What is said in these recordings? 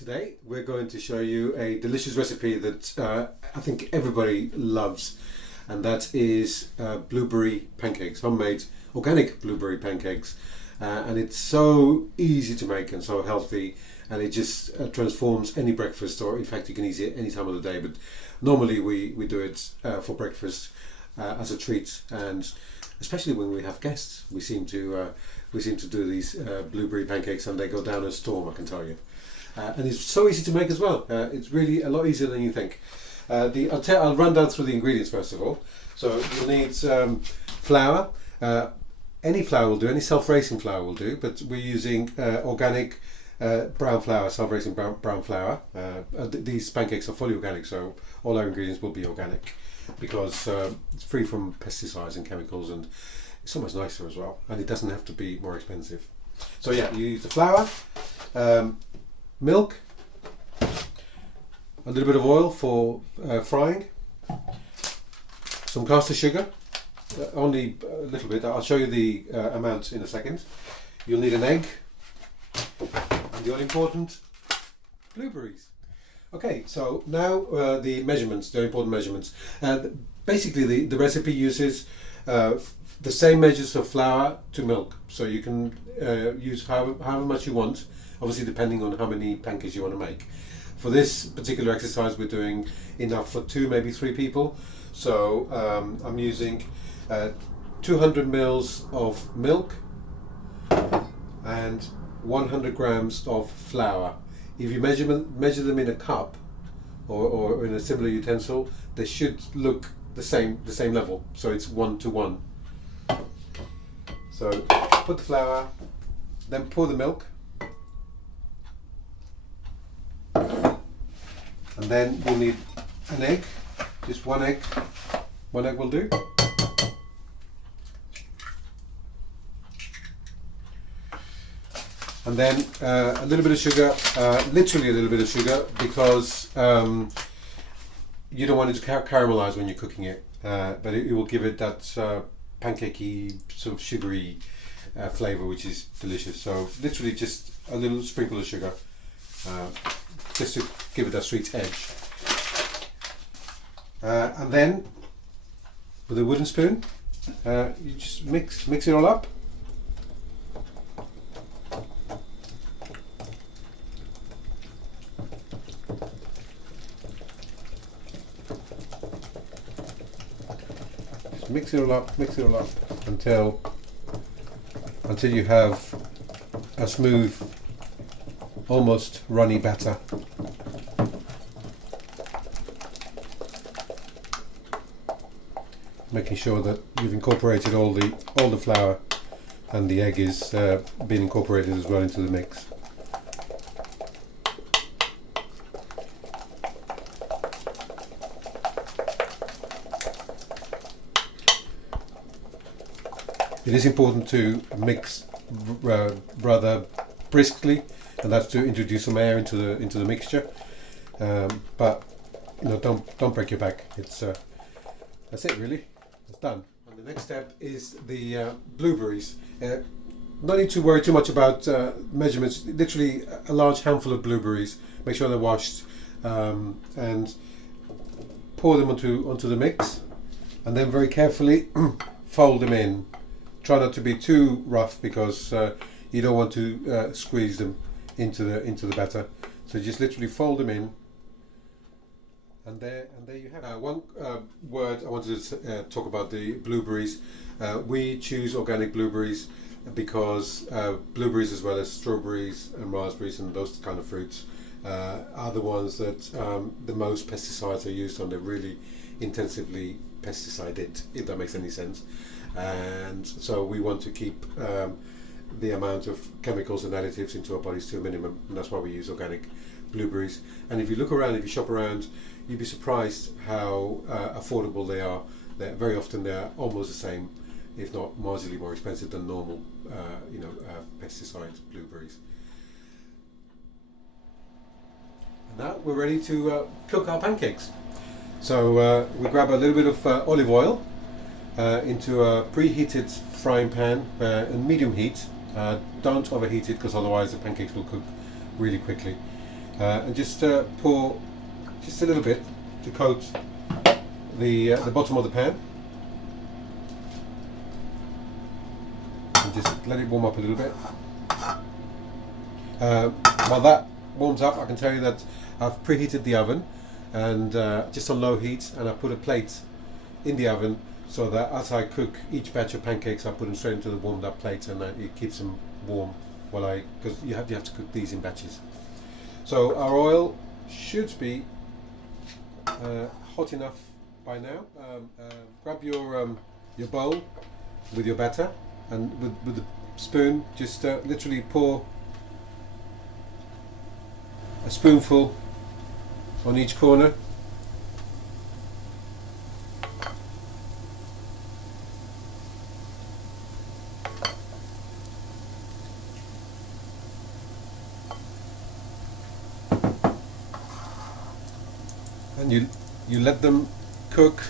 Today we're going to show you a delicious recipe that I think everybody loves, and that is blueberry pancakes, homemade organic blueberry pancakes. And it's so easy to make and so healthy, and it just transforms any breakfast, or in fact you can eat it any time of the day, but normally we do it for breakfast as a treat, and especially when we have guests we seem to do these blueberry pancakes, and they go down a storm, I can tell you. And it's so easy to make as well. It's really a lot easier than you think. I'll run down through the ingredients first of all. So you'll need flour. Any flour will do, any self-raising flour will do, but we're using organic brown flour, self-raising brown flour. These pancakes are fully organic, so all our ingredients will be organic because it's free from pesticides and chemicals, and it's so much nicer as well, and it doesn't have to be more expensive. So yeah, you use the flour, milk, a little bit of oil for frying, some caster sugar, only a little bit. I'll show you the amount in a second. You'll need an egg, and the all important blueberries. Okay, so now the measurements, the important measurements. Basically the recipe uses the same measures of flour to milk, so you can use however much you want, obviously depending on how many pancakes you want to make. For this particular exercise we're doing enough for 2, maybe 3 people, so I'm using 200 mils of milk and 100 grams of flour. If you measure them in a cup or in a similar utensil, they should look the same level, so it's 1 to 1. So put the flour, then pour the milk, and then you'll need an egg, just one egg will do. And then a little bit of sugar, literally a little bit of sugar, because you don't want it to caramelize when you're cooking it, but it will give it that pancakey, sort of sugary flavour, which is delicious. So literally just a little sprinkle of sugar, just to give it that sweet edge. And then with a wooden spoon, you just mix it all up. Mix it all up until you have a smooth, almost runny batter. Making sure that you've incorporated all the flour, and the egg is being incorporated as well into the mix. It is important to mix rather briskly, and that's to introduce some air into the mixture. But don't break your back. It's that's it really. It's done. And the next step is the blueberries. No need to worry too much about measurements. Literally a large handful of blueberries. Make sure they're washed, and pour them onto the mix, and then very carefully fold them in. Try not to be too rough, because you don't want to squeeze them into the batter. So just literally fold them in, and there you have it. One word I wanted to talk about the blueberries. We choose organic blueberries because blueberries, as well as strawberries and raspberries and those kind of fruits, are the ones that the most pesticides are used on. They're really intensively pesticided, if that makes any sense. And so we want to keep the amount of chemicals and additives into our bodies to a minimum, and that's why we use organic blueberries. And if you look around, if you shop around, you'd be surprised how affordable they are. Very often they're almost the same, if not marginally more expensive than normal pesticide blueberries. And now we're ready to cook our pancakes. So we grab a little bit of olive oil into a preheated frying pan in medium heat. Don't overheat it, because otherwise the pancakes will cook really quickly. and just pour just a little bit to coat the bottom of the pan, and just let it warm up a little bit. While that warms up, I can tell you that I've preheated the oven and just on low heat, and I put a plate in the oven so that as I cook each batch of pancakes, I put them straight into the warmed up plate, and it keeps them warm while because you have to cook these in batches. So our oil should be hot enough by now. Grab your bowl with your batter, and with the spoon, just literally pour a spoonful on each corner. And you let them cook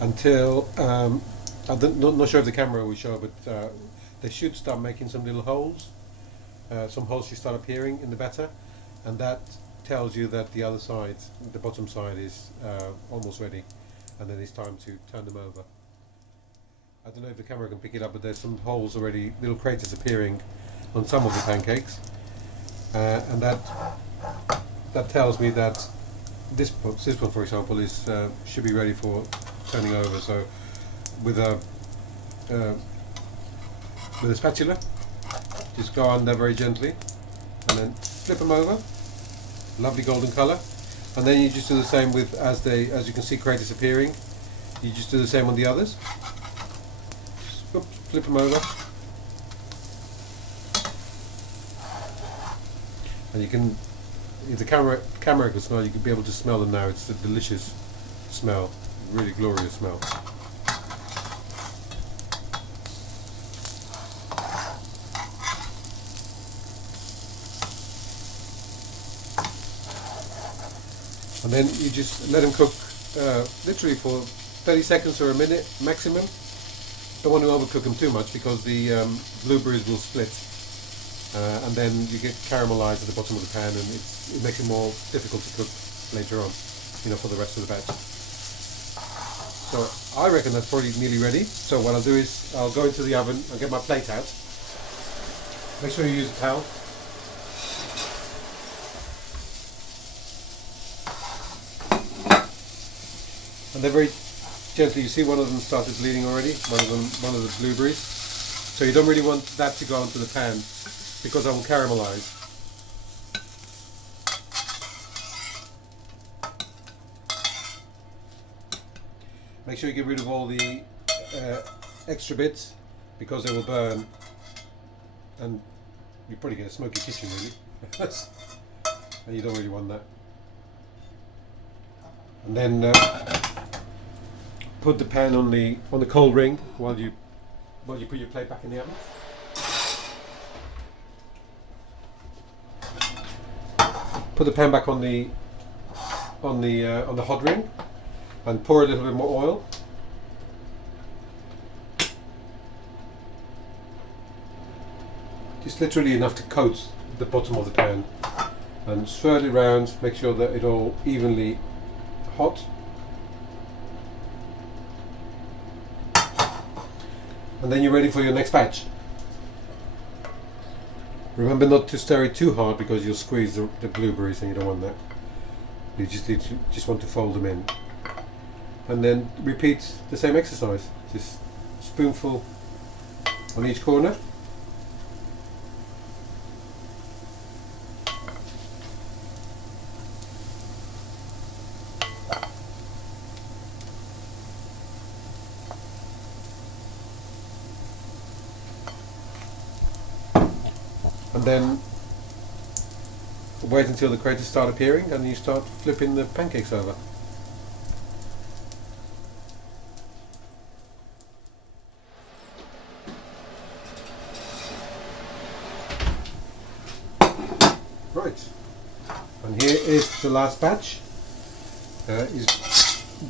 until I'm not sure if the camera will show, but they should start making some little holes. Some holes should start appearing in the batter, and that tells you that the other side, the bottom side, is almost ready, and then it's time to turn them over. I don't know if the camera can pick it up, but there's some holes already, little craters appearing on some of the pancakes, and that tells me that this one, for example, is should be ready for turning over. So with a spatula, just go under very gently, and then flip them over. Lovely golden colour, and then you just do the same with as you can see craters appearing. You just do the same on the others. Oops, flip them over, and you can, if the camera can smell, you can be able to smell them now. It's a delicious smell, really glorious smell. And then you just let them cook literally for 30 seconds or a minute maximum. Don't want to overcook them too much because the blueberries will split, and then you get caramelized at the bottom of the pan, and it makes it more difficult to cook later on, for the rest of the batch. So I reckon that's probably nearly ready. So what I'll do is I'll go into the oven and get my plate out. Make sure you use a towel. And then very gently, you see one of them started bleeding already, one of the blueberries. So you don't really want that to go into the pan because I will caramelize. Make sure you get rid of all the extra bits because they will burn, and you probably get a smoky kitchen really, and you don't really want that. And then put the pan on the cold ring while you put your plate back in the oven. Put the pan back on the hot ring and pour a little bit more oil. Just literally enough to coat the bottom of the pan, and swirl it around. Make sure that it's all evenly hot. And then you're ready for your next batch. Remember not to stir it too hard because you'll squeeze the blueberries, and you don't want that. You just want to fold them in, and then repeat the same exercise. Just a spoonful on each corner. And then wait until the craters start appearing, and you start flipping the pancakes over. Right, and here is the last batch.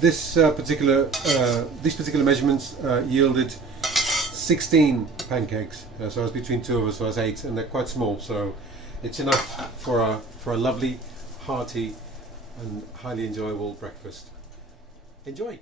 These particular measurements yielded 16 pancakes, so it's between two of us, so it's 8, and they're quite small, so it's enough for a lovely hearty and highly enjoyable breakfast. Enjoy!